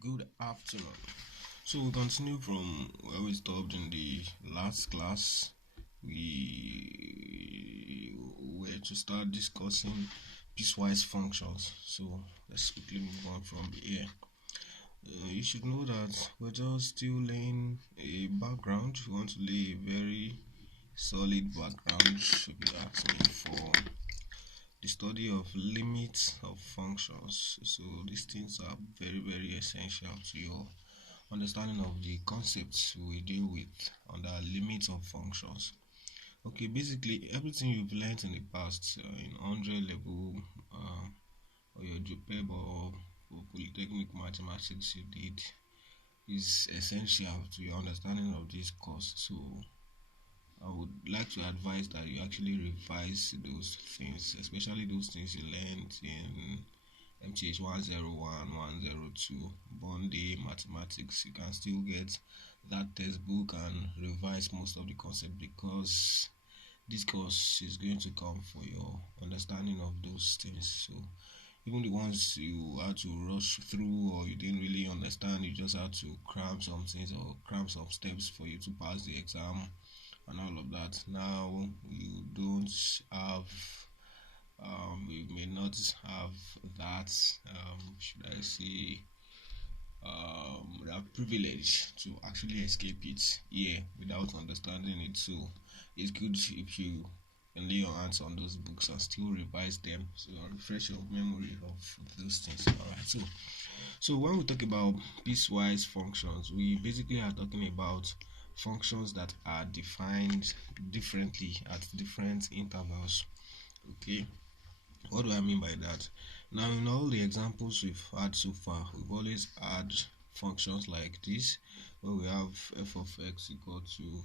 Good afternoon. So we continue from where we stopped in the last class. We were to start discussing piecewise functions. So let's quickly move on from here. You should know that we're just still laying a background. We want to lay a very solid background. If you ask me, for the study of limits of functions. So these things are very essential to your understanding of the concepts we deal with under limits of functions. Okay, basically everything you've learned in the past in 100 level or your JPEB or Polytechnic mathematics you did is essential to your understanding of this course. So I would like to advise that you actually revise those things, especially those things you learned in MTH 101, 102, Bond Day Mathematics. You can still get that textbook and revise most of the concept, because this course is going to come for your understanding of those things. So even the ones you had to rush through or you didn't really understand, you just had to cram some things or cram some steps for you to pass the exam and all of that. Now you don't have we may not have that should I say that privilege to actually escape it here without understanding it. So it's good if you can lay your hands on those books and still revise them, so refresh your memory of those things. Alright, so when we talk about piecewise functions, we basically are talking about functions that are defined differently at different intervals. Okay, what do I mean by that? Now, in all the examples we've had so far, we've always had functions like this, where we have f of x equal to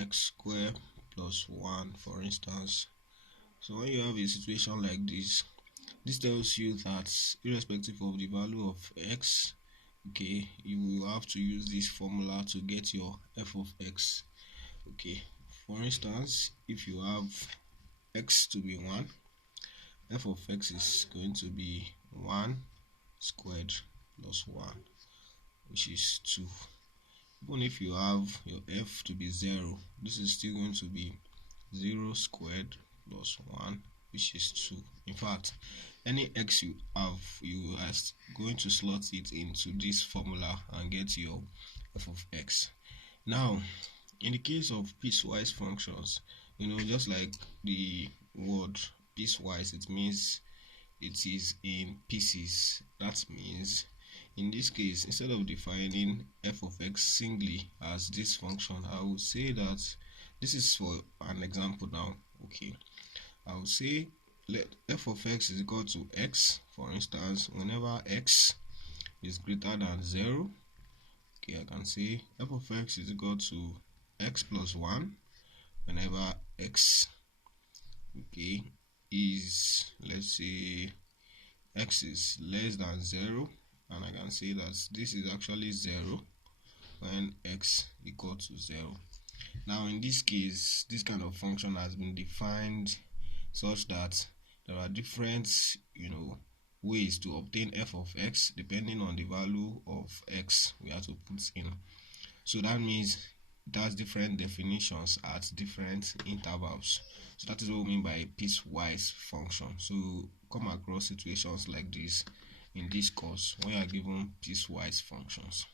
x squared plus 1, for instance. So when you have a situation like this tells you that irrespective of the value of x, okay, you will have to use this formula to get your f of x. Okay, for instance, if you have x to be 1, f of x is going to be 1 squared plus 1, which is 2. Even if you have your f to be 0, this is still going to be 0 squared plus 1, which is 2. In fact, any x you have, you are going to slot it into this formula and get your f of x. Now, in the case of piecewise functions, just like the word piecewise, it means it is in pieces. That means in this case, instead of defining f of x singly as this function, I will say that this is for an example now. Okay, I will say let f of x is equal to x, for instance, whenever x is greater than 0. Okay, I can say f of x is equal to x plus 1 whenever x, okay, is, let's say, x is less than 0, and I can say that this is actually 0 when x equal to 0. Now in this case, this kind of function has been defined such that there are different ways to obtain f of x depending on the value of x we have to put in. So that means it has different definitions at different intervals. So that is what we mean by piecewise function. So come across situations like this in this course when you are given piecewise functions.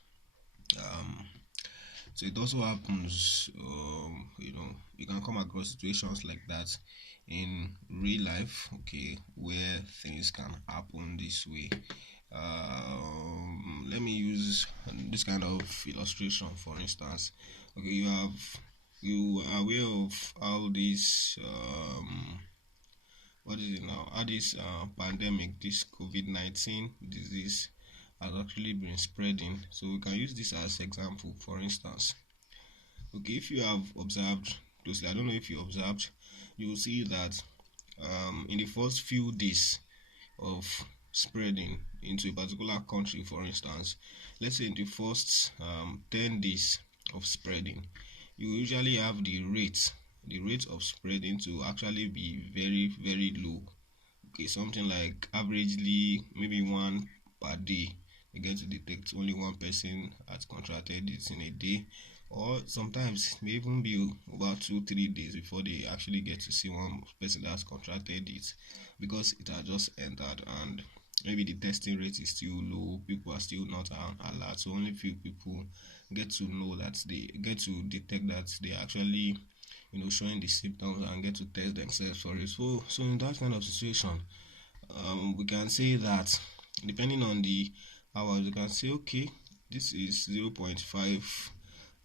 So it also happens, you can come across situations like that in real life, okay, where things can happen this way. Let me use this kind of illustration. For instance, okay, you are aware of how this what is it now? How this pandemic, this COVID-19 disease, has actually been spreading. So we can use this as example. For instance, okay, if you have observed closely, I don't know if you observed, you will see that in the first few days of spreading into a particular country, for instance, let's say in the first 10 days of spreading, you usually have the rate of spreading to actually be very low. Okay, something like averagely maybe 1 per day we get to detect only one person has contracted it in a day, or sometimes it may even be about 2-3 days before they actually get to see one person that has contracted it, because it has just entered and maybe the testing rate is still low, people are still not alert, so only few people get to know that they get to detect that they actually showing the symptoms and get to test themselves for it. So in that kind of situation, we can say that depending on the hours, we can say okay, this is 0.5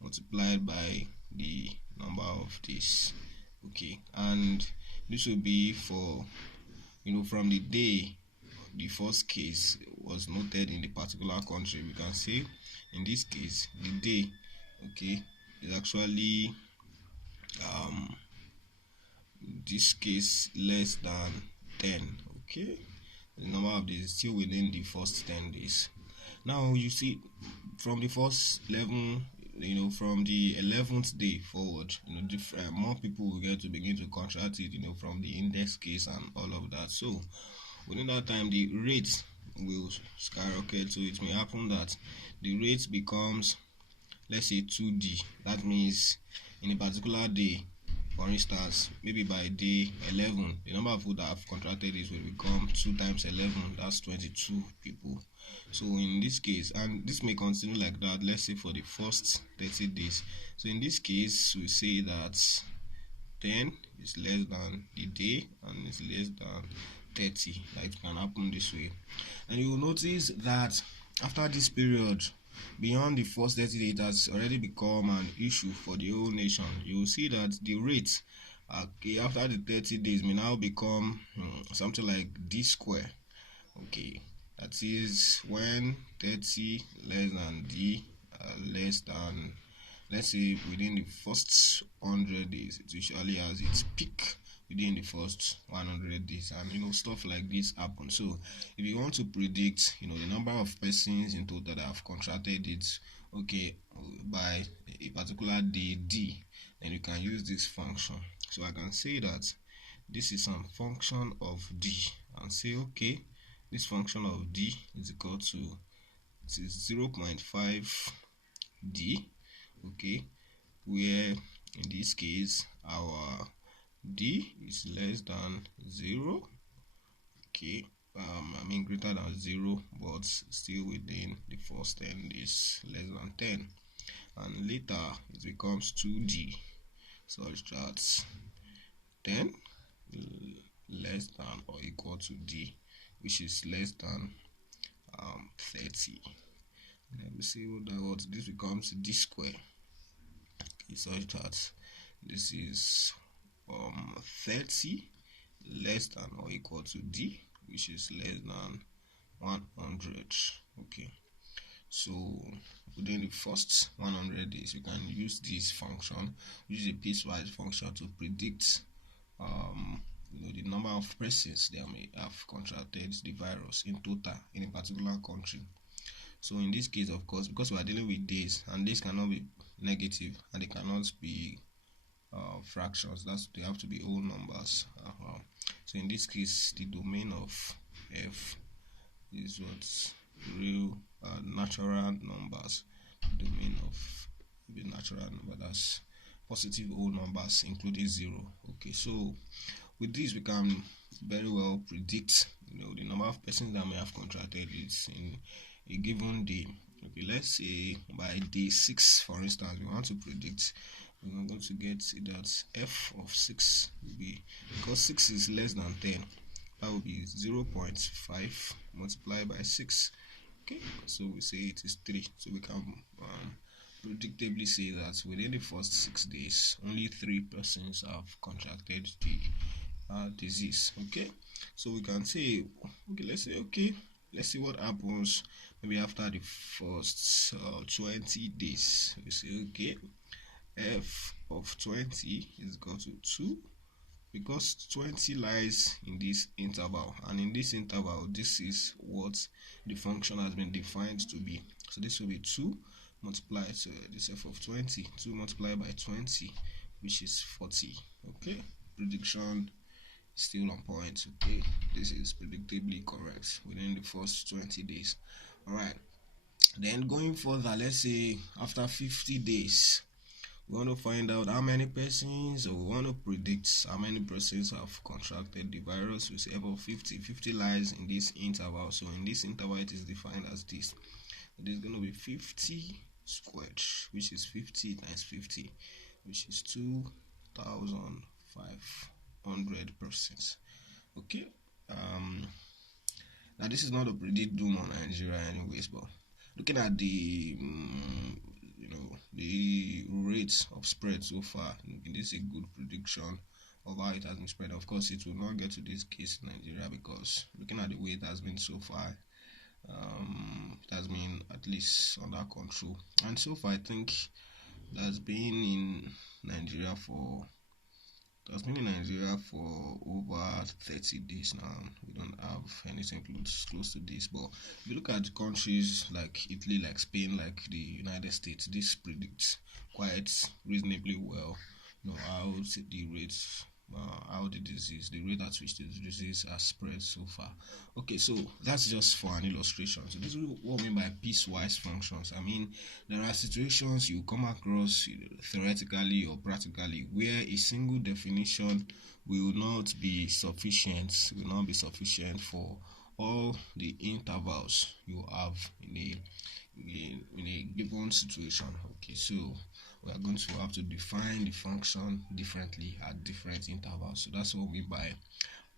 multiplied by the number of days, okay, and this will be for from the day the first case was noted in the particular country. We can say in this case the day, okay, is actually this case less than 10, okay, the number of days is still within the first 10 days. Now you see, from the first 11, from the 11th day forward, different more people will get to begin to contract it, from the index case and all of that. So within that time the rate will skyrocket. So it may happen that the rate becomes, let's say, 2D. That means in a particular day, for instance, maybe by day 11, the number of people that have contracted this will become 2 times 11, that's 22 people. So in this case, and this may continue like that, let's say for the first 30 days. So in this case, we say that 10 is less than the day and is less than 30. Like, it can happen this way. And you will notice that after this period, beyond the first 30 days, it has already become an issue for the whole nation. You will see that the rate after the 30 days may now become something like d square. Okay, that is when 30 less than d less than, let's say, within the first 100 days. It usually has its peak within the first 100 days, and stuff like this happen. So if you want to predict the number of persons in total that have contracted it, okay, by a particular day d, then you can use this function. So I can say that this is some function of d and say, okay, this function of d is equal to 0.5 d, okay, where in this case our d is less than 0, okay, greater than 0, but still within the first 10 days, less than 10, and later it becomes 2d, such that 10 less than or equal to d, which is less than 30. Let me see what this becomes d square, okay, such that this is 30 less than or equal to d, which is less than 100. Okay, so within the first 100 days, you can use this function, use a piecewise function, to predict the number of persons that may have contracted the virus in total in a particular country. So in this case, of course, because we are dealing with days, and days cannot be negative and they cannot be fractions, they have to be whole numbers. So in this case, the domain of f is what real natural numbers. The domain of the natural number, that's positive whole numbers including 0. Okay, so with this we can very well predict the number of persons that may have contracted it in a given day. Okay, let's say by day 6, for instance, we want to predict. We're going to get that f of 6 will be, because 6 is less than 10, that will be 0.5 multiplied by 6. Okay, so we say it is 3. So we can predictably say that within the first 6 days, only 3 persons have contracted the disease. Okay, so we can say, okay, let's see what happens maybe after the first 20 days. We say, okay, f of 20 is equal to 2, because 20 lies in this interval, and in this interval, this is what the function has been defined to be. So this will be 2 multiplied to this f of 20, 2 multiplied by 20, which is 40. Okay, prediction is still on point. Okay, this is predictably correct within the first 20 days. All right, Then going further, let's say after 50 days, we want to find out how many persons, or we want to predict how many persons have contracted the virus. We say about 50. 50 lies in this interval. So in this interval, it is defined as this. It is going to be 50 squared, which is 50 times 50, which is 2,500 persons. Okay. Now this is not a predict doom on Nigeria anyways, but looking at the the rates of spread so far, this is a good prediction of how it has been spread. Of course, it will not get to this case in Nigeria, because looking at the way it has been so far, it has been at least under control. And so far, I think that's been in Nigeria for over 30 days now. We don't have anything close to this. But if you look at countries like Italy, like Spain, like the United States, this predicts quite reasonably well, how the rates, how the rate at which the disease has spread so far. Okay, so that's just for an illustration. So this is what I mean by piecewise functions. I mean, there are situations you come across theoretically or practically where a single definition will not be sufficient for all the intervals you have in a given situation. Okay, so we are going to have to define the function differently at different intervals. So that's what we mean by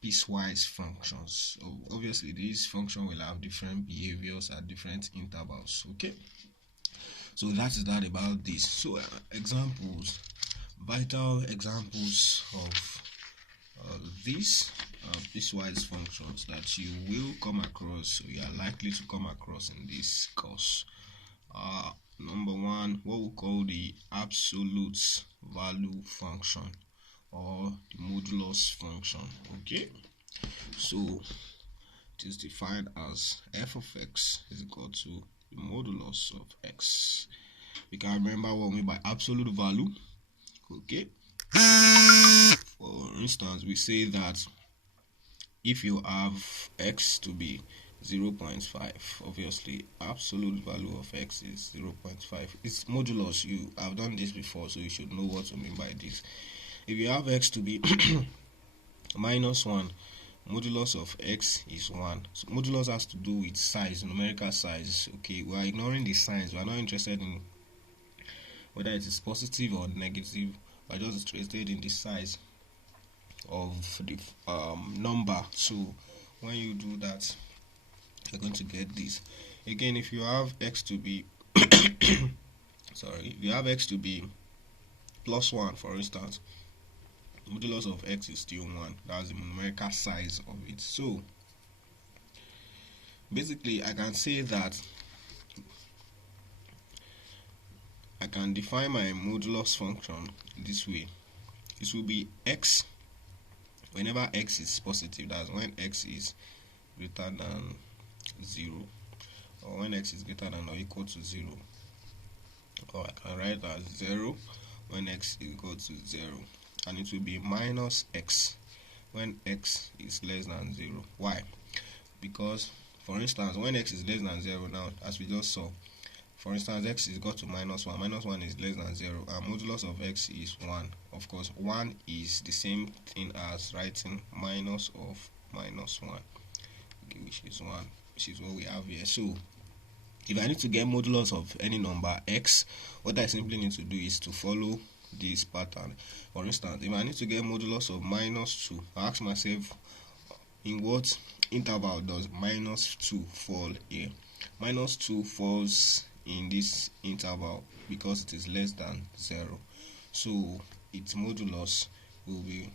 piecewise functions. So obviously this function will have different behaviors at different intervals. Okay, so that is that about this. So examples, vital examples of these piecewise functions that you will come across, so you are likely to come across in this course. Number one, what we call the absolute value function, or the modulus function. Okay, so it is defined as f of x is equal to the modulus of x. You can remember what we mean by absolute value. Okay, for instance, we say that if you have x to be 0.5, obviously absolute value of x is 0.5. It's modulus. You have done this before, so you should know what to mean by this. If you have x to be minus 1, modulus of x is 1. So modulus has to do with size, numerical size. Okay, we are ignoring the signs. We are not interested in whether it is positive or negative. We are just interested in the size of the number. So when you do that, you're going to get this. Again, if you have x to be if you have x to be plus 1, for instance, modulus of x is still 1. That's the numerical size of it. So basically, I can say that I can define my modulus function this way. This will be x whenever x is positive, that's when x is greater than 0, or when x is greater than or equal to 0, or I can write as 0 when x is equal to 0, and it will be minus x when x is less than 0. Why? Because, for instance, when x is less than 0 now, as we just saw, for instance, x is equal to minus 1. Minus 1 is less than 0, and modulus of x is 1. Of course, 1 is the same thing as writing minus of minus 1, okay, which is 1, which is what we have here. So if I need to get modulus of any number x, what I simply need to do is to follow this pattern. For instance, if I need to get modulus of minus 2, I ask myself, in what interval does minus 2 fall here? Minus 2 falls in this interval because it is less than 0. So its modulus will be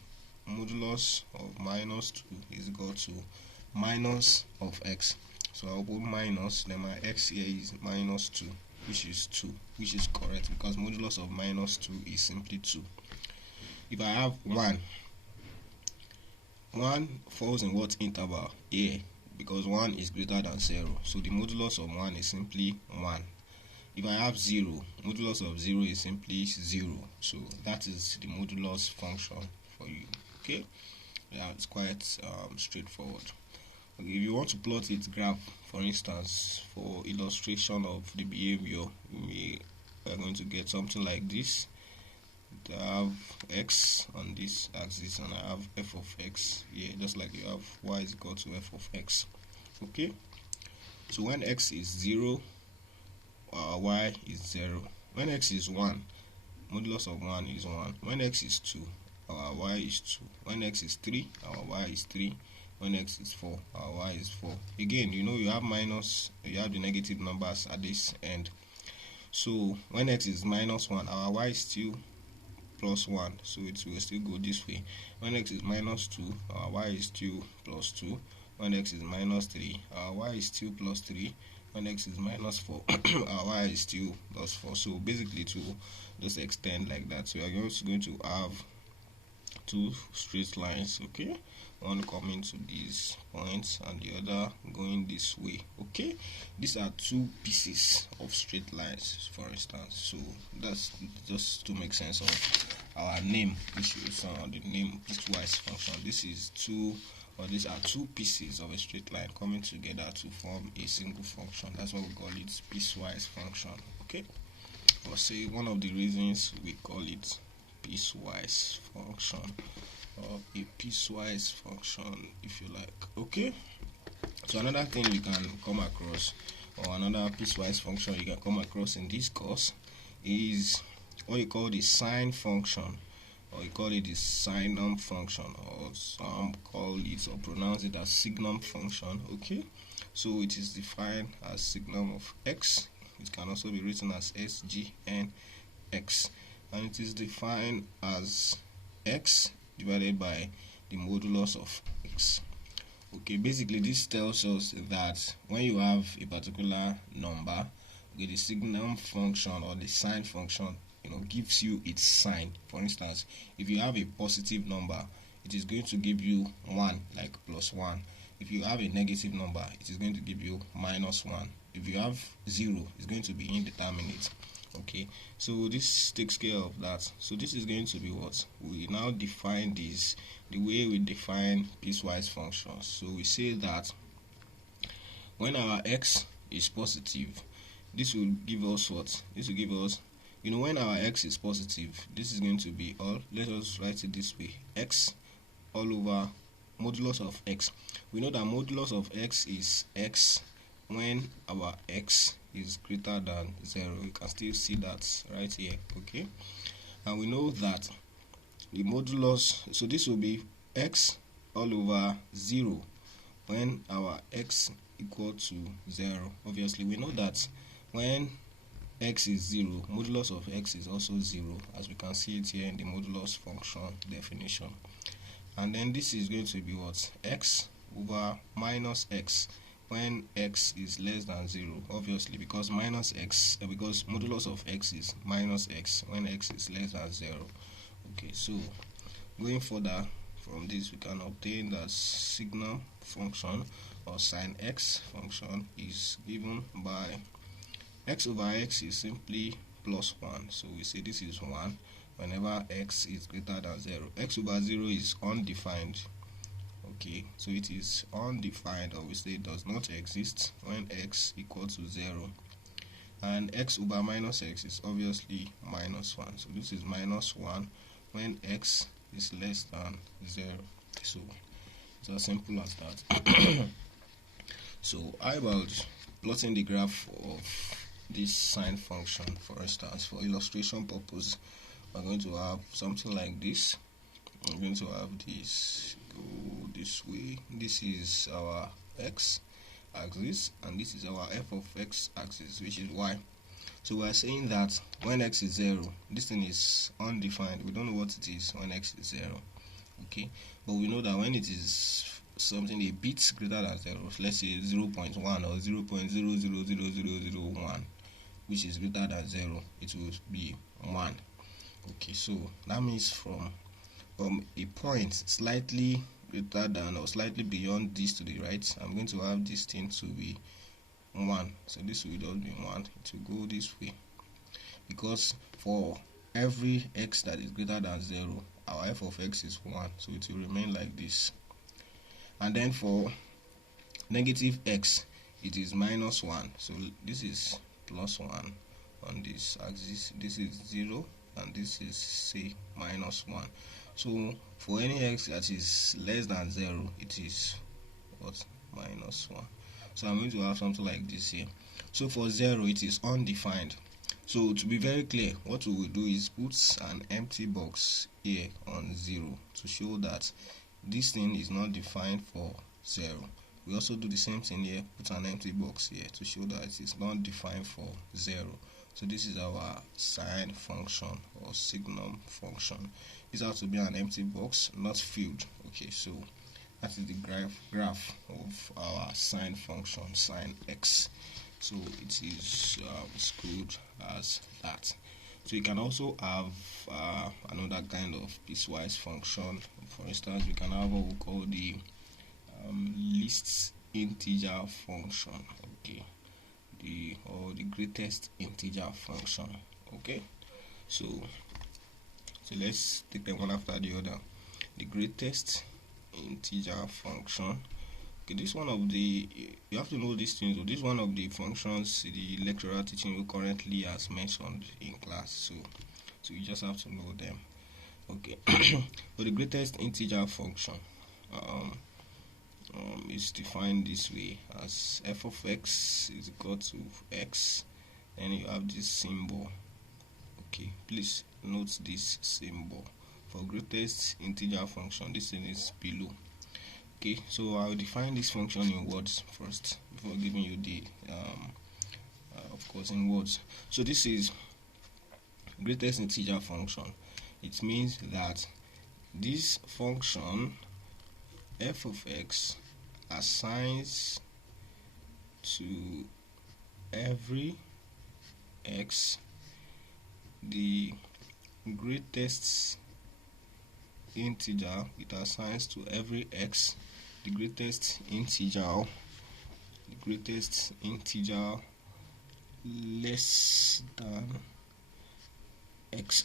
modulus of minus 2 is equal to minus of x. So I'll put minus, then my x here is minus 2, which is 2, which is correct because modulus of minus 2 is simply 2. If I have 1 falls in what interval? Here, because 1 is greater than 0. So the modulus of 1 is simply 1. If I have 0, modulus of 0 is simply 0. So that is the modulus function for you. Okay, yeah, it's quite straightforward. If you want to plot its graph, for instance, for illustration of the behavior, we are going to get something like this. I have x on this axis and I have f of x here, just like you have y is equal to f of x. Okay, so when x is 0, our y is 0. When x is 1, modulus of 1 is 1. When x is 2, our y is 2. When x is 3, our y is 3. When x is 4, our y is 4. Again, you have minus, you have the negative numbers at this end. So when x is minus 1, our y is still plus 1, so it will still go this way. When x is minus 2, our y is still plus 2. When x is minus 3, our y is still plus 3. When x is minus 4, our y is still plus 4. So basically, to just extend like that, so we are also going to have two straight lines, okay, one coming to these points and the other going this way. Okay, these are two pieces of straight lines, for instance. So that's just to make sense of our name, which is the name piecewise function. These are two pieces of a straight line coming together to form a single function. That's why we call it piecewise function. Okay, or say one of the reasons we call it piecewise function, or a piecewise function, if you like. Okay, so another thing you can come across, or another piecewise function you can come across in this course, is what you call the sine function, or you call it the signum function, or some call it or pronounce it as signum function. Okay, so it is defined as signum of x. It can also be written as SGNX, and it is defined as x divided by the modulus of x. Okay, basically this tells us that when you have a particular number, with the signum function or the sine function, gives you its sign. For instance, if you have a positive number, it is going to give you 1, like plus 1. If you have a negative number, it is going to give you minus 1. If you have 0, it's going to be indeterminate. Okay, so this takes care of that. So this is going to be what we now define this, the way we define piecewise functions. So we say that when our x is positive, this will give us what? This will give us, when our x is positive, this is going to be all, let us write it this way, x all over modulus of x. We know that modulus of x is x when our x is greater than 0. You can still see that right here. Okay, and we know that the modulus, so this will be x all over 0 when our x equal to 0. Obviously, we know that when x is 0, modulus of x is also 0, as we can see it here in the modulus function definition. And then this is going to be what? X over minus x when x is less than 0, obviously, because because modulus of x is minus x when x is less than 0. Okay, so going further from this, we can obtain that signum function or sine x function is given by x over x is simply plus 1. So we say this is 1 whenever x is greater than 0. X over 0 is undefined. Okay, so it is undefined, or we say it does not exist when x equals to 0. And x over minus x is obviously minus 1. So this is minus 1 when x is less than 0. So it's as simple as that. So how about plotting the graph of this sine function? For instance, for illustration purpose, we're going to have something like this. I'm going to have this go this way. This is our x axis and this is our f of x axis, which is y. So we are saying that when x is 0, this thing is undefined. We don't know what it is when x is 0. Okay, but we know that when it is something a bit greater than 0, let's say 0.1 or 0.000001, which is greater than 0, it will be 1. Okay, so that means from a point slightly greater than or slightly beyond this to the right, I'm going to have this thing to be 1. So this will just be 1. It will go this way, because for every x that is greater than 0, our f of x is 1, so it will remain like this. And then for negative x, it is minus 1. So this is plus 1 on this axis, this is 0, and this is say minus 1. So for any x that is less than 0, it is what? Minus 1. So I'm going to have something like this here. So for 0, it is undefined. So to be very clear, what we will do is put an empty box here on 0 to show that this thing is not defined for 0. We also do the same thing here, put an empty box here to show that it is not defined for 0. So this is our sine function or signum function. This has to be an empty box, not filled. Okay, so that is the graph of our sine function, sine x. So it is good as that. So you can also have another kind of piecewise function. For instance, we can have what we call the least integer function. Okay, the greatest integer function. Okay, so let's take them one after the other. The greatest integer function. Okay, this one of the, you have to know these things. So this one of the functions the lecturer teaching you currently has mentioned in class. So you just have to know them. Okay, so the greatest integer function is defined this way as f of x is equal to x, and you have this symbol. Okay, please note this symbol for greatest integer function. This thing is below. Okay, so I'll define this function in words first before giving you the of course in words. So this is greatest integer function. It means that this function f of x assigns to every x the greatest integer. It assigns to every x the greatest integer less than x.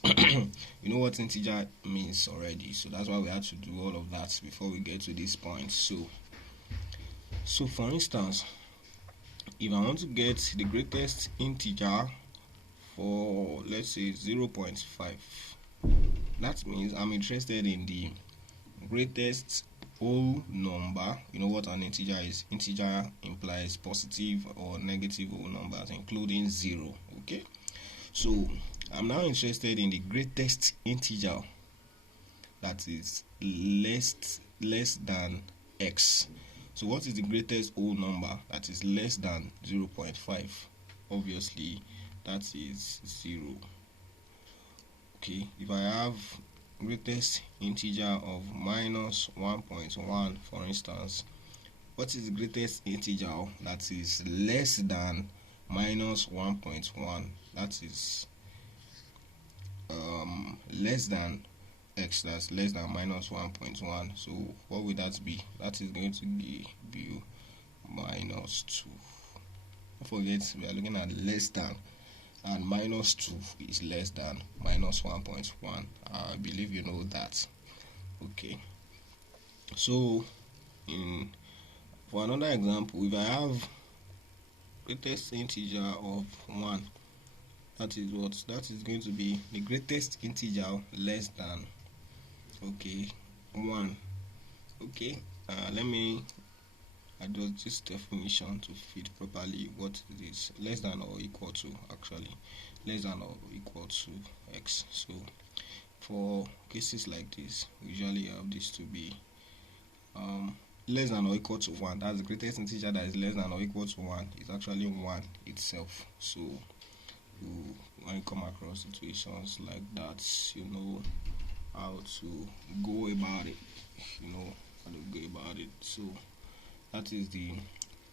You know what integer means already, so that's why we have to do all of that before we get to this point. So for instance, if I want to get the greatest integer for, let's say, 0.5, that means I'm interested in the greatest whole number. You know what an integer is? Integer implies positive or negative whole numbers, including 0. Okay, so I'm now interested in the greatest integer that is less than x. So what is the greatest whole number that is less than 0.5? Obviously that is 0. Okay, if I have greatest integer of minus 1.1, for instance, what is the greatest integer that is less than minus 1.1? That is less than x, that's less than minus 1.1. so what would that be? That is going to give you minus 2. Don't forget, we are looking at less than, and minus 2 is less than minus 1.1. I believe you know that. Okay, so for another example, if I have greatest integer of 1, that is what? That is going to be the greatest integer less than, okay, 1. Okay, let me adjust this definition to fit properly what it is. Less than or equal to, actually less than or equal to x. So for cases like this, we usually have this to be less than or equal to 1. That's the greatest integer that is less than or equal to 1. It's actually 1 itself. So when you come across situations like that, you know how to go about it. So that is the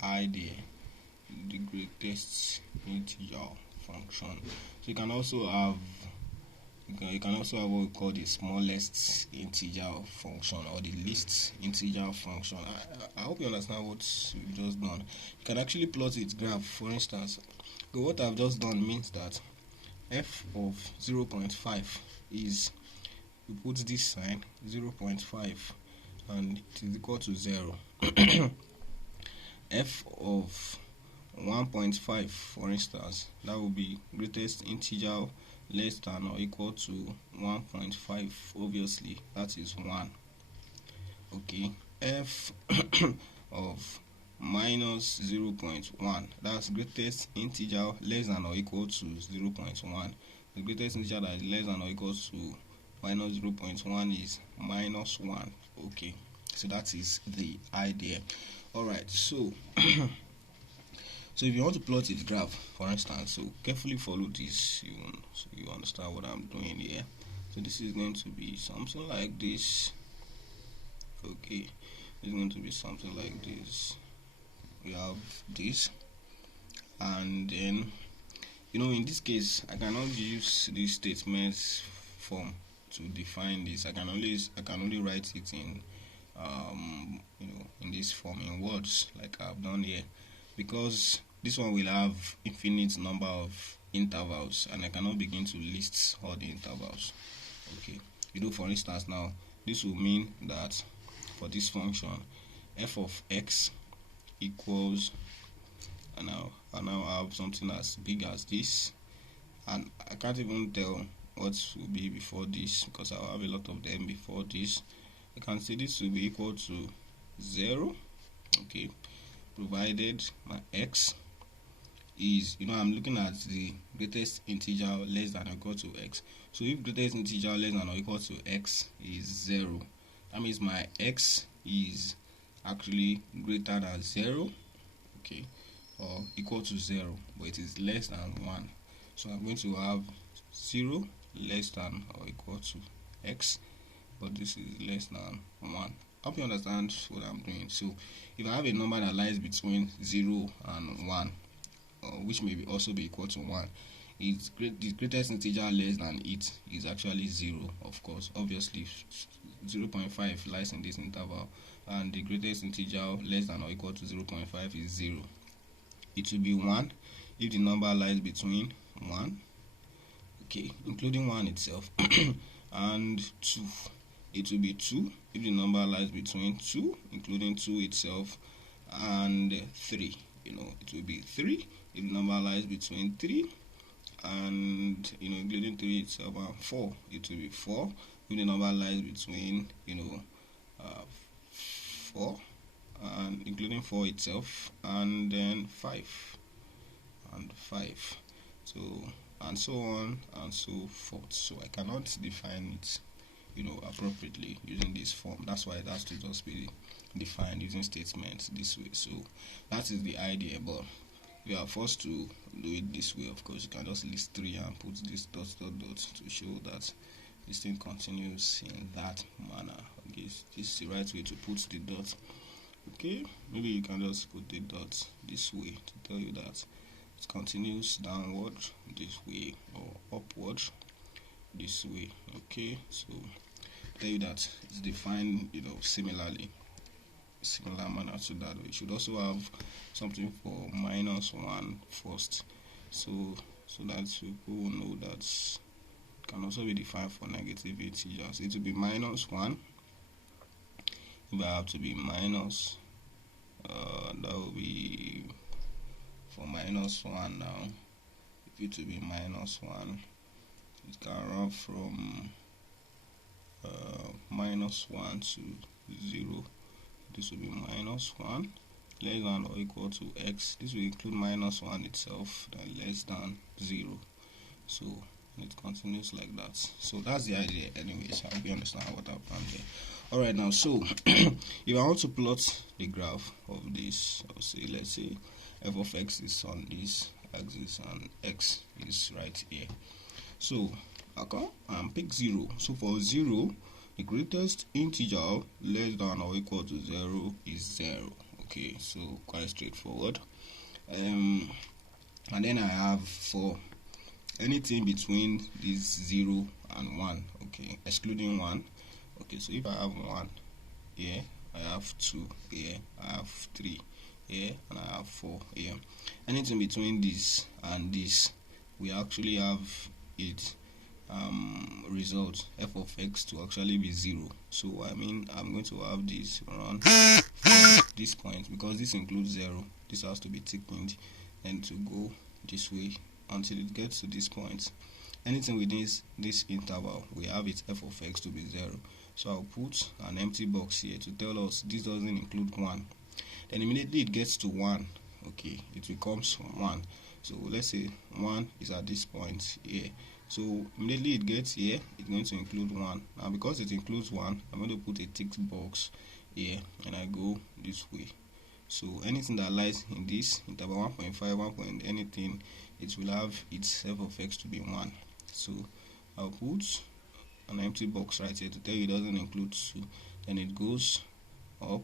idea, the greatest integer function. So you can also have what we call the smallest integer function or the least integer function. I hope you understand what we've just done. You can actually plot its graph. For instance, what I've just done means that f of 0.5 is, we put this sign 0.5 and it is equal to 0. f of 1.5, for instance, that will be greatest integer less than or equal to 1.5. obviously that is 1. Okay, f of minus 0.1, that's greatest integer less than or equal to 0.1. The greatest integer that is less than or equal to minus 0.1 is minus 1. Okay, so that is the idea. Alright, so so if you want to plot its graph, for instance, so carefully follow this, so you understand what I'm doing here. So this is going to be something like this. Okay, it's going to be something like this. We have this, and then in this case I cannot use this statements form to define this. I can only write it in in this form, in words, like I've done here, because this one will have infinite number of intervals and I cannot begin to list all the intervals. Okay, for instance, now this will mean that for this function f of x equals, and now I have something as big as this, and I can't even tell what will be before this because I'll have a lot of them before this. I can say this will be equal to 0. Okay, provided my x is, I'm looking at the greatest integer less than or equal to x. So if greatest integer less than or equal to x is 0, that means my x is actually greater than 0, okay, or equal to 0, but it is less than 1. So I'm going to have 0 less than or equal to x, but this is less than 1. I hope you understand what I'm doing. So if I have a number that lies between 0 and 1, which may also be equal to 1, the greatest integer less than it is actually 0. Of course, obviously 0.5 lies in this interval, and the greatest integer less than or equal to 0.5 is 0. It will be 1 if the number lies between 1, okay, including 1 itself, and 2. It will be 2 if the number lies between 2, including 2 itself, and 3. It will be 3 if the number lies between 3 and including 3 itself, and 4. It will be 4 if the number lies between 4 and including 4 itself, and then 5 and 5. So, and so on and so forth. So I cannot define it appropriately using this form. That's why it has to just be defined using statements this way. So that is the idea, but you are forced to do it this way. Of course, you can just list 3 and put this dot dot dot to show that this thing continues in that manner. Okay, this is the right way to put the dot. Okay, maybe you can just put the dot this way to tell you that it continues downward this way or upward this way. Okay, so tell you that it's defined similar manner to that. We should also have something for -1 first, so that people will know that it can also be defined for negative integers. It will be -1. If I have to be minus, that will be for -1 now. If it will be -1, it can run from -1 to 0. This will be -1 less than or equal to x. This will include -1 itself, then less than 0. So it continues like that. So that's the idea anyways. I hope you understand what I've done here. Alright, now so if I want to plot the graph of this, I'll say, let's say f of x is on this axis and x is right here. So I come and pick 0. So for 0, the greatest integer less than or equal to 0 is 0. Okay, so quite straightforward. And then I have for anything between this 0 and 1, okay, excluding 1. Okay, so if I have 1 here, I have 2 here, I have 3 here, and I have 4 here. Anything between this and this, we actually have it result f of x to actually be 0. So I mean I'm going to have this run from this point, because this includes 0, this has to be thickened and to go this way until it gets to this point. Anything within this interval, we have its f of x to be 0. So I'll put an empty box here to tell us this doesn't include 1. Then immediately it gets to 1, okay, it becomes 1. So let's say 1 is at this point here. So immediately it gets here, it's going to include 1. Now because it includes 1, I'm going to put a ticked box here and I go this way. So anything that lies in this interval 1.5, 1 point anything, it will have its f of x to be 1. So I'll put an empty box right here to tell you it doesn't include 2. Then it goes up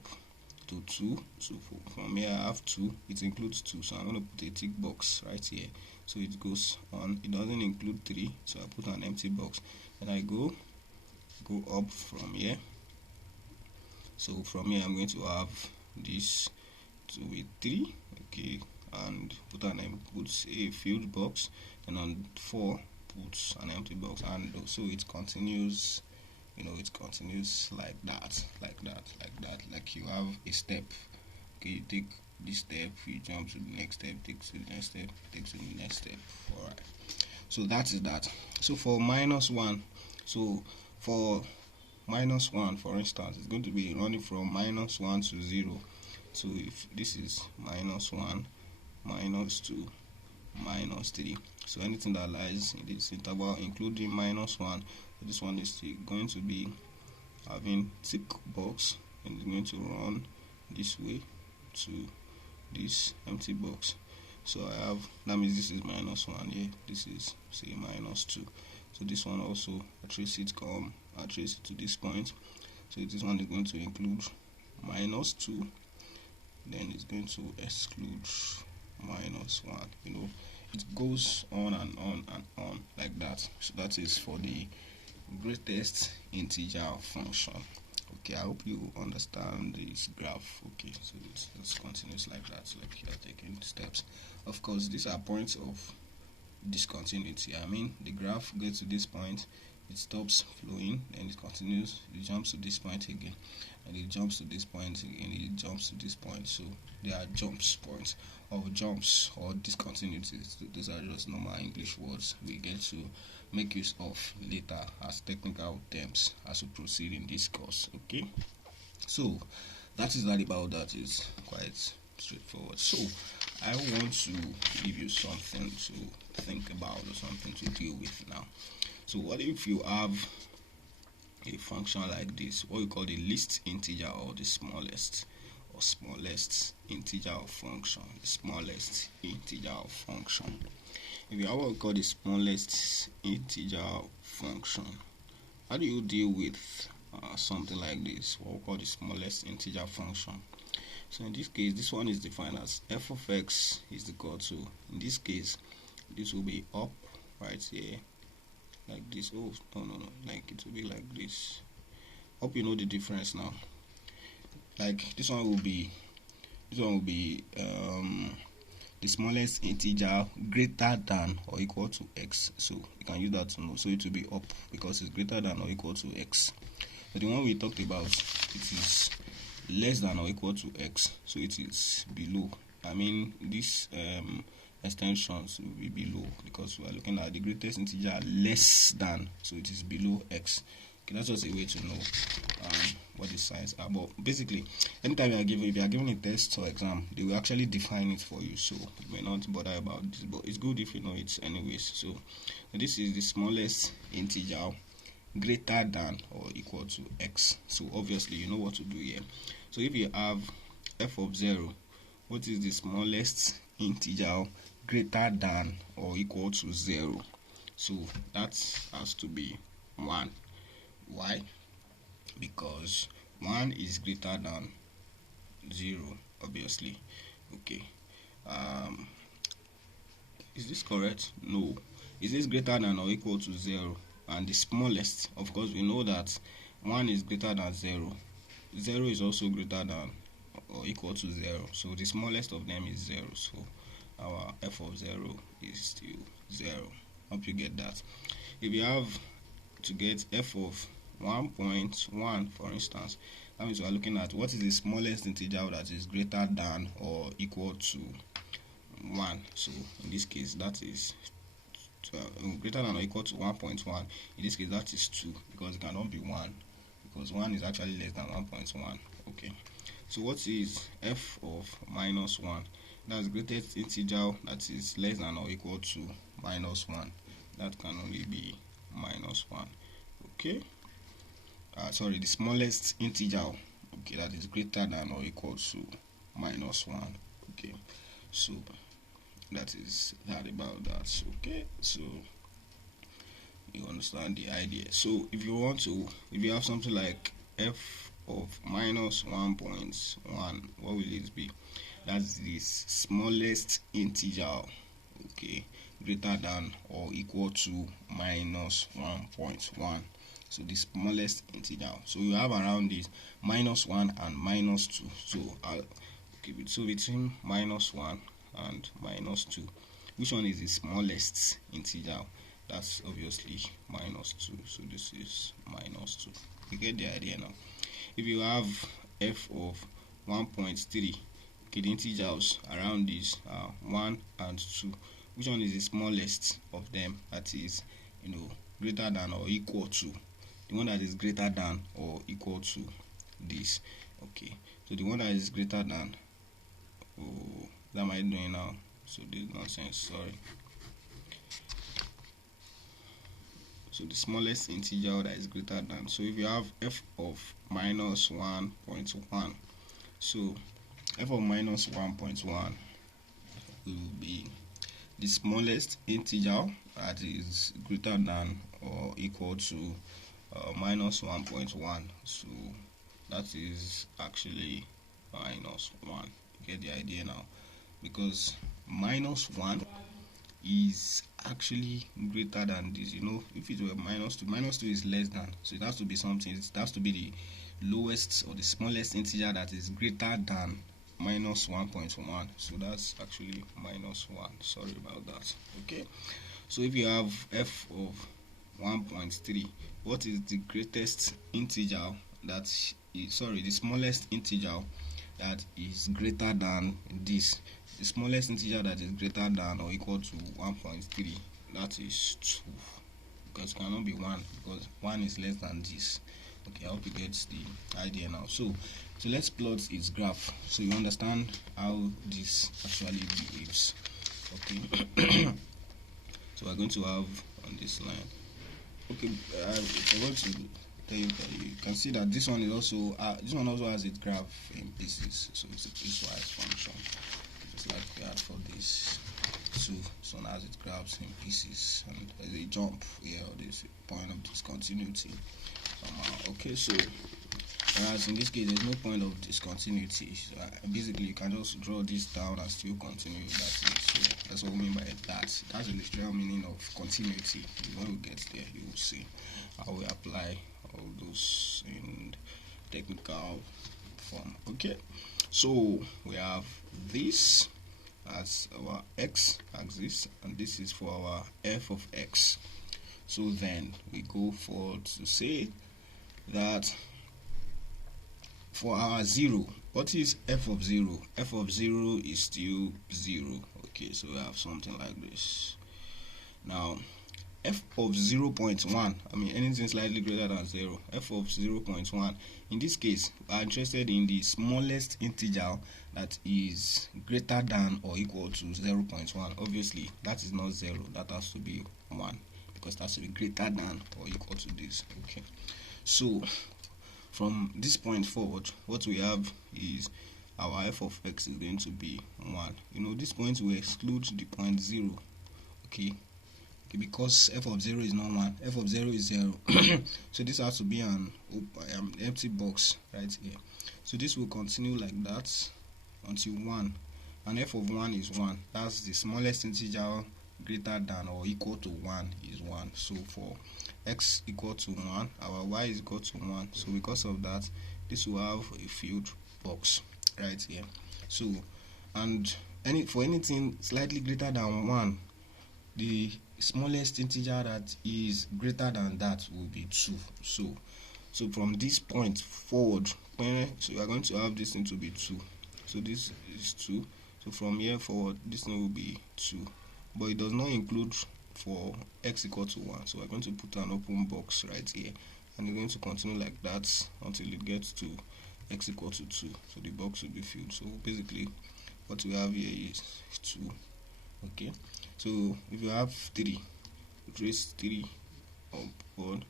to 2. So from here I have 2, it includes 2, so I'm going to put a tick box right here. So it goes on, it doesn't include 3, so I put an empty box. Then I go up from here. So from here I'm going to have this to be 3, okay, and put a filled box, and on 4 put an empty box, and so it continues, it continues like that, like you have a step, okay, you take this step, you jump to the next step, take to the next step, take to the next step. Alright, so that is that. So for -1, so for -1, for instance, it's going to be running from -1 to 0. So if this is -1, -2, -3, so anything that lies in this interval including -1, this one is going to be having tick box, and it's going to run this way to this empty box. So I have, that means this is -1 here, this is say -2. So this one also, I trace it to this point. So this one is going to include -2, then it's going to exclude -1. It goes on and on and on like that. So that is for the greatest integer function. Okay, I hope you understand this graph. Okay, so it just continues like that, like you are taking steps. Of course, these are points of discontinuity. I mean, the graph gets to this point, it stops flowing, then it continues, it jumps to this point again, and it jumps to this point again, it jumps to this point. So there are points of jumps or discontinuities. Those are just normal English words we get to make use of later as technical terms as we proceed in this course. Okay, so that is that about that. Is quite straightforward. So I want to give you something to think about or something to deal with now. So what if you have a function like this, what we call the least integer or the smallest integer of function, the smallest integer of function. If you have what we call the smallest integer function, how do you deal with something like this, what we call the smallest integer function? So in this case, this one is defined as f of x is equal to, in this case, this will be up right here, like this. Oh no, like it will be like this. Hope you know the difference now. Like this one will be the smallest integer greater than or equal to x. So you can use that to know. So it will be up because it's greater than or equal to x. But the one we talked about, it is less than or equal to x, so it is below. I mean, these extensions will be below because we are looking at the greatest integer less than, so it is below x. Okay, that's just a way to know what the signs are. But basically, anytime if you are given a test or exam, they will actually define it for you, so you may not bother about this, but it's good if you know it anyways. So this is the smallest integer greater than or equal to x. So obviously you know what to do here. So if you have f of 0, what is the smallest integer greater than or equal to 0? So that has to be 1. Why? Because 1 is greater than 0, obviously. Okay, is this correct? No. Is this greater than or equal to 0? And the smallest, of course, we know that 1 is greater than 0. 0 is also greater than or equal to 0. So the smallest of them is 0. So our f of 0 is still 0. Hope you get that. If you have to get f of 1.1, for instance. That means we are looking at what is the smallest integer that is greater than or equal to 1. So in this case, that is greater than or equal to 1.1. In this case, that is 2, because it cannot be 1, because 1 is actually less than 1.1. Okay, so what is f of minus 1? That's greatest integer that is less than or equal to minus 1. That can only be minus 1. Okay, sorry, the smallest integer, okay, that is greater than or equal to minus 1. Okay, so that is that about that. Okay, so you understand the idea. So if you have something like f of minus 1.1, what will it be? That's the smallest integer, okay, greater than or equal to minus 1.1. So the smallest integer. So you have around this minus 1 and minus 2. So so between minus 1 and minus 2, which one is the smallest integer? That's obviously minus 2. So this is minus 2. You get the idea now. If you have f of 1.3, okay, the integers around this are 1 and 2. Which one is the smallest of them? That is, greater than or equal to the one that is greater than or equal to this. Okay, so the one that is greater than, that am I doing now? So this is nonsense, sorry. So the smallest integer that is greater than. So if you have f of minus 1.1, so f of minus 1.1 will be the smallest integer that is greater than or equal to minus 1.1. So that is actually minus 1. You get the idea now, because minus 1 is actually greater than this. If it were minus 2 is less than, so it has to be something. It has to be the lowest or the smallest integer that is greater than minus 1.1. So that's actually minus 1. Sorry about that. Okay, so if you have f of 1.3, what is the greatest integer that is, sorry, the smallest integer that is greater than this? The smallest integer that is greater than or equal to 1.3, that is 2, because it cannot be 1, because 1 is less than this. Okay, I hope you get the idea now. So let's plot its graph so you understand how this actually behaves. Okay, so we're going to have on this line. Okay, I forgot to tell you that you can see that this one also has its graph in pieces. So it's a piecewise function, just like we had for this. So this one has its graphs in pieces, and there's a jump here, or there's a point of discontinuity somehow. Okay, so whereas in this case there's no point of discontinuity. So basically you can just draw this down and still continue. So that's what we mean by that. That's the literal meaning of continuity. When we get there, you will see how we apply all those in technical form. Okay, so we have this as our x axis, and this is for our f of x. So then we go forward to say that for our 0, what is f of 0? F of 0 is still 0. Okay, so we have something like this. Now f of 0.1, I mean anything slightly greater than 0, f of 0.1, in this case we are interested in the smallest integer that is greater than or equal to 0.1. Obviously that is not 0, that has to be 1, because that has to be greater than or equal to this. Okay, so from this point forward, what we have is our f of x is going to be 1. This point will exclude the point 0. Okay, because f of 0 is not 1, f of 0 is 0. So this has to be an empty box right here. So this will continue like that until 1, and f of 1 is 1. That's the smallest integer greater than or equal to 1 is 1. So for x equal to 1, our y is equal to 1. So because of that, this will have a filled box right here. So, and for anything slightly greater than 1, the smallest integer that is greater than that will be 2. So So from this point forward, so you are going to have this thing to be 2. So this is 2. So from here forward, this thing will be 2. But it does not include for x equal to 1. So we're going to put an open box right here, and you're going to continue like that until it gets to x equal to 2. So the box will be filled. So basically what we have here is 2. Okay, so if you have 3, trace 3 upward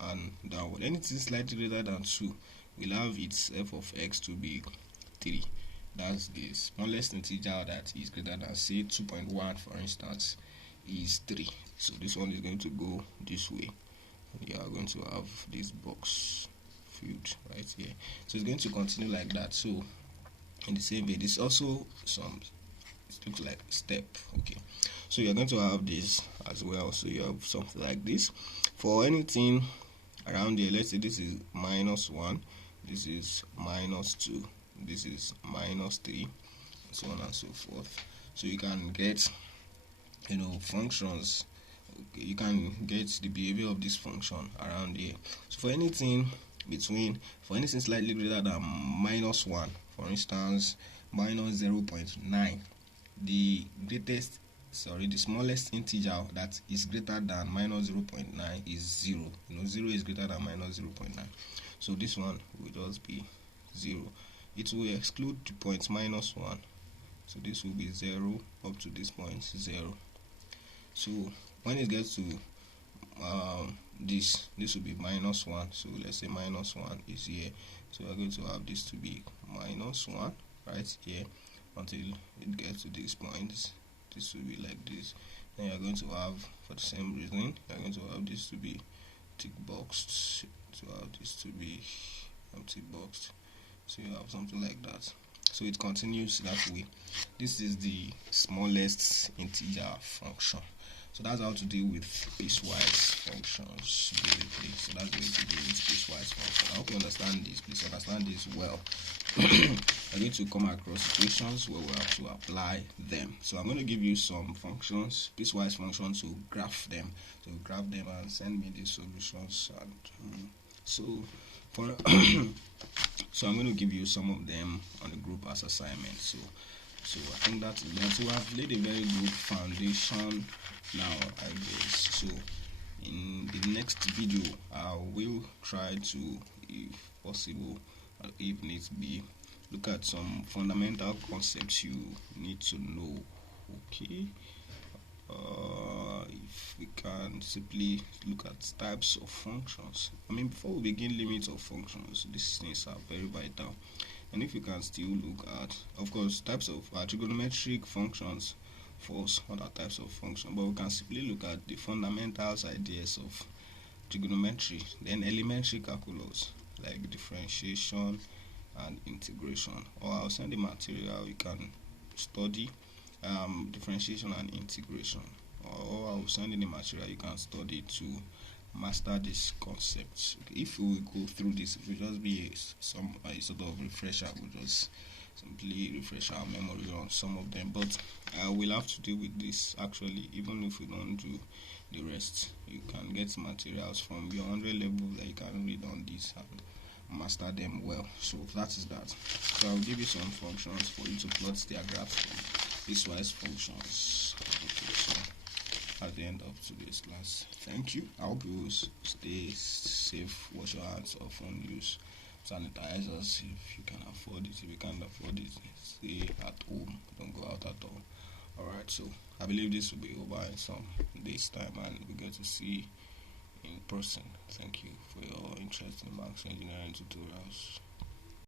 and downward. Anything slightly greater than 2 will have its f of x to be 3. That's the smallest integer that is greater than, say, 2.1 for instance, is 3. So this one is going to go this way. You are going to have this box filled right here. So it's going to continue like that. So in the same way, this also it looks like step. Okay, so you're going to have this as well. So you have something like this for anything around here. Let's say this is -1, this is -2, this is -3, and so on and so forth. So you can get, functions. Okay, you can get the behavior of this function around here. So for anything slightly greater than -1, for instance -0.9, the smallest integer that is greater than -0.9 is 0. 0 is greater than -0.9. So this one will just be 0. It will exclude the point -1. So this will be 0 up to this point 0. So when it gets to this will be -1. So let's say -1 is here. So we're going to have this to be -1 right here until it gets to these points. This will be like this. Then you're going to have, for the same reason, you're going to have this to be tick boxed, to have this to be empty boxed. So you have something like that. So it continues that way. This is the smallest integer function. So that's how to deal with piecewise functions, basically. So that's the way to deal with piecewise functions. I hope you understand this. Please understand this well. I'm going to come across situations where we have to apply them. So I'm going to give you some functions, piecewise functions, to graph them. So graph them and send me the solutions. And so I'm going to give you some of them on the group as assignment. So I think that's that. So I've laid a very good foundation now, I guess. So in the next video, I will try to, if possible, if needs be, look at some fundamental concepts you need to know. Okay, if we can simply look at types of functions. Before we begin limits of functions, these things are very vital. And if you can still look at, of course, types of trigonometric functions falls other types of functions, but we can simply look at the fundamentals ideas of trigonometry, then elementary calculus like differentiation and integration. Or I'll send the material you can study differentiation and integration, or I'll send in the material you can study to master these concepts. Okay, if we go through this, it will just be a sort of refresher. We'll just simply refresh our memory on some of them, but we'll have to deal with this actually. Even if we don't do the rest, you can get materials from your 100 level that you can read on this and master them well. So that is that. So I'll give you some functions for you to plot their graphs from piecewise functions. Okay, so at the end of today's class, thank you. I hope you stay safe, wash your hands, often use sanitizers if you can afford it. If you can't afford it, stay at home, don't go out at all. Alright, so I believe this will be over in some days time and we get to see in person. Thank you for your interest in Max Engineering tutorials.